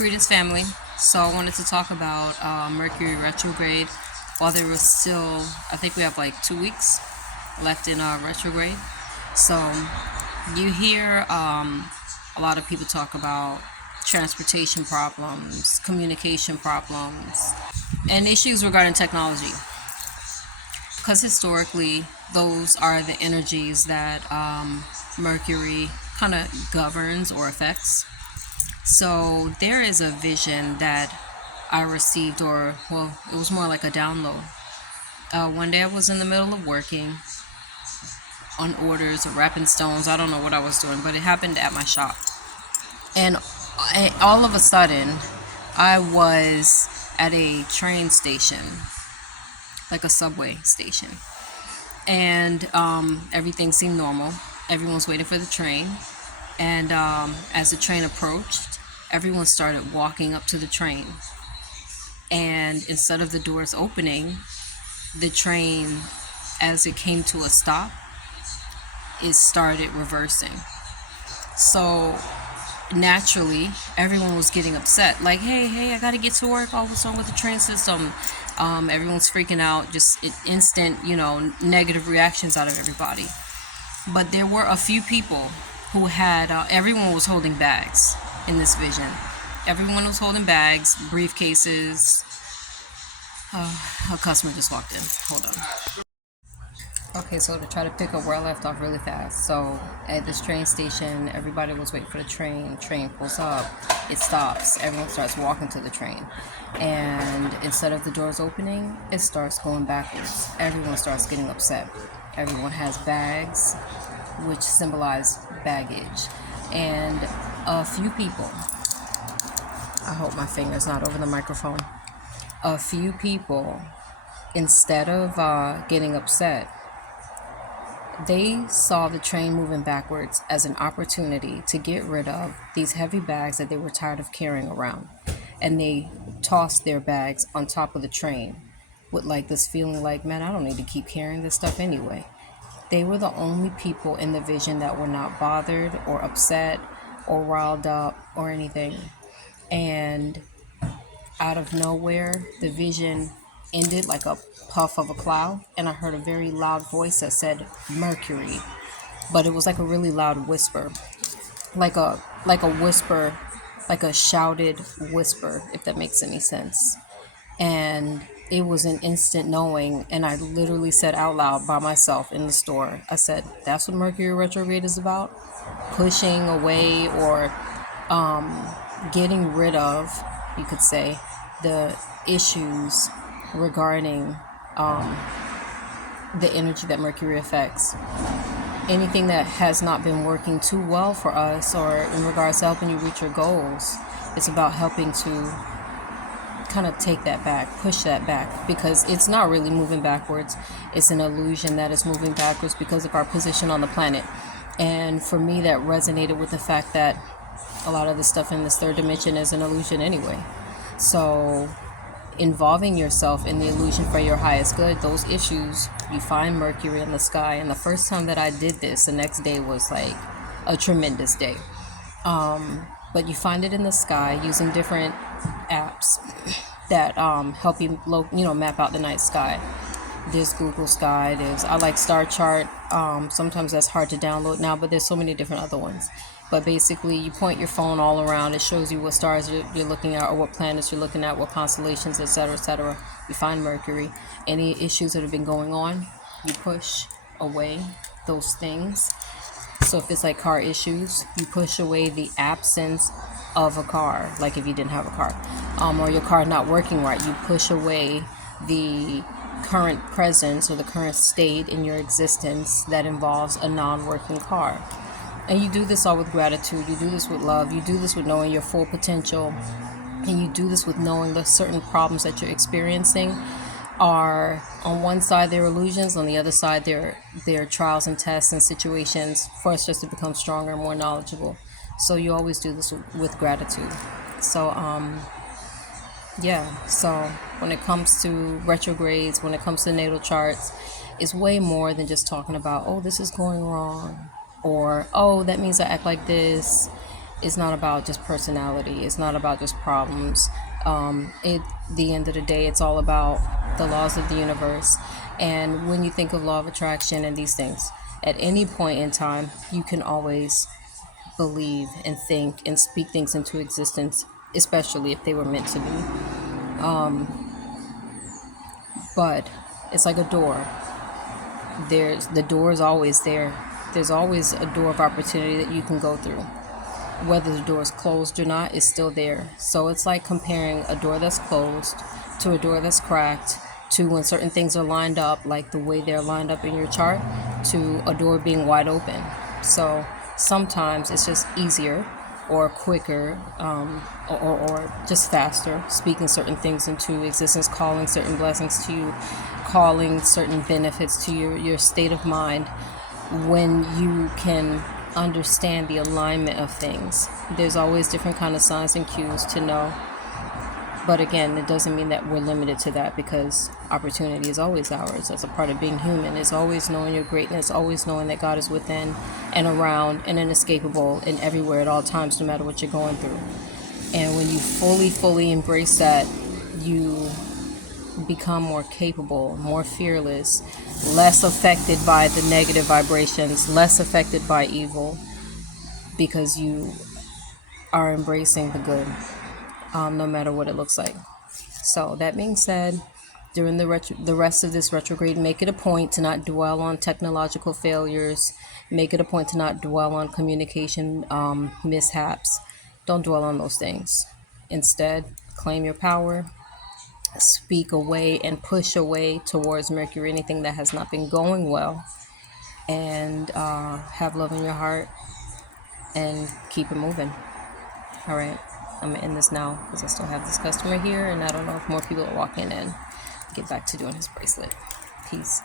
Greetings, family. So I wanted to talk about Mercury retrograde. While there was still, I think we have like 2 weeks left in retrograde. So you hear a lot of people talk about transportation problems, communication problems, and issues regarding technology. Because historically, those are the energies that Mercury kind of governs or affects. So there is a vision that I received, or well, it was more like a download. One day I was in the middle of working on orders or wrapping stones. I don't know what I was doing, but it happened at my shop. And all of a sudden, I was at a train station, like a subway station. And everything seemed normal. Everyone's waiting for the train. And as the train approached, everyone started walking up to the train. And instead of the doors opening, the train, as it came to a stop, it started reversing. So naturally, everyone was getting upset. Like, hey, I gotta get to work. Oh, what's wrong with the train system? Everyone's freaking out. Just instant, negative reactions out of everybody. But there were a few people who had, everyone was holding bags in this vision. Everyone was holding bags, briefcases. A customer just walked in. Hold on. Okay, so to try to pick up where I left off really fast. So at this train station, everybody was waiting for the train. Train pulls up, it stops. Everyone starts walking to the train. And instead of the doors opening, it starts going backwards. Everyone starts getting upset. Everyone has bags, which symbolize baggage. And a few people, I hope my finger's not over the microphone. A few people, instead of getting upset, they saw the train moving backwards as an opportunity to get rid of these heavy bags that they were tired of carrying around. And they tossed their bags on top of the train with like this feeling like, man, I don't need to keep carrying this stuff anyway. They were the only people in the vision that were not bothered or upset or riled up or anything. And out of nowhere, the vision ended like a puff of a cloud, and I heard a very loud voice that said Mercury, but it was like a really loud whisper, like a whisper, like a shouted whisper, if that makes any sense. And it was an instant knowing, and I literally said out loud by myself in the store, I said, that's what Mercury retrograde is about, pushing away or getting rid of, you could say, the issues regarding the energy that Mercury affects. Anything that has not been working too well for us, or in regards to helping you reach your goals, it's about helping to kind of take that back, push that back, because it's not really moving backwards. It's an illusion that it's moving backwards because of our position on the planet. And for me, that resonated with the fact that a lot of the stuff in this third dimension is an illusion anyway. So involving yourself in the illusion for your highest good, those issues, you find Mercury in the sky. And the first time that I did this, the next day was like a tremendous day. But you find it in the sky using different apps that help you map out the night sky. There's Google Sky, I like Star Chart. Sometimes that's hard to download now, but there's so many different other ones. But basically, you point your phone all around. It shows you what stars you're looking at, or what planets you're looking at, what constellations, etc., etc. You find Mercury. Any issues that have been going on, you push away those things. So if it's like car issues, you push away the absence of a car, like if you didn't have a car, or your car not working right, you push away the current presence or the current state in your existence that involves a non-working car. And you do this all with gratitude. You do this with love. You do this with knowing your full potential. And you do this with knowing the certain problems that you're experiencing are, on one side, they're illusions. On the other side, they're trials and tests and situations for us just to become stronger and more knowledgeable. So you always do this with gratitude. So, so when it comes to retrogrades, when it comes to natal charts, it's way more than just talking about, oh, this is going wrong, or, oh, that means I act like this. It's not about just personality. It's not about just problems. At the end of the day, it's all about the laws of the universe. And when you think of law of attraction and these things, at any point in time, you can always believe and think and speak things into existence, especially if they were meant to be. But it's like a door. The door is always there. There's always a door of opportunity that you can go through. Whether the door is closed or not, is still there. So it's like comparing a door that's closed to a door that's cracked, to when certain things are lined up, like the way they're lined up in your chart, to a door being wide open. So sometimes it's just easier or quicker, or just faster, speaking certain things into existence, calling certain blessings to you, calling certain benefits to your state of mind, when you can understand the alignment of things. There's always different kind of signs and cues to know. But again, it doesn't mean that we're limited to that, because opportunity is always ours. That's a part of being human, is always knowing your greatness, always knowing that God is within and around and inescapable and everywhere at all times, no matter what you're going through. And when you fully embrace that, you become more capable, more fearless, less affected by the negative vibrations, less affected by evil, because you are embracing the good, no matter what it looks like. So that being said, during the rest of this retrograde, make it a point to not dwell on technological failures. Make it a point to not dwell on communication mishaps. Don't dwell on those things. Instead, claim your power, speak away and push away towards Mercury anything that has not been going well, and have love in your heart and keep it moving. All right, I'm gonna end this now because I still have this customer here and I don't know if more people are walking in. Get back to doing his bracelet. Peace.